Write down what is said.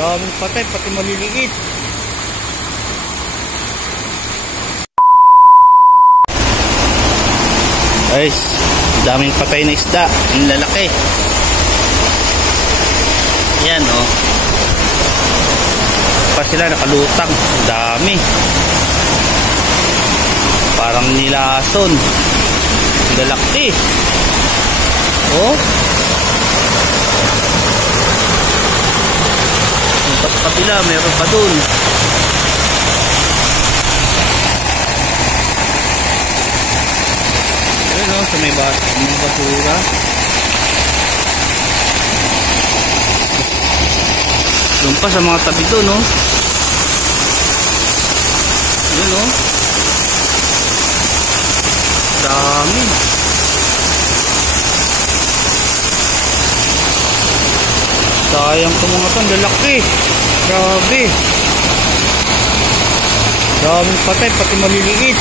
Daming patay, pati maliliit. Guys, daming patay na isda. Ang lalaki. Yan oh. Pa sila nakalutang. Dami. Parang nilason. Ang lalaki. Oh. Sa kabila, mayroon pa dun. Ayun o, sa may basura. Doon pa sa mga tabi dun o. Ayun o. Dami. Sayang ko mga to, lalaki. Grabe. Daming patay, pati maliliit.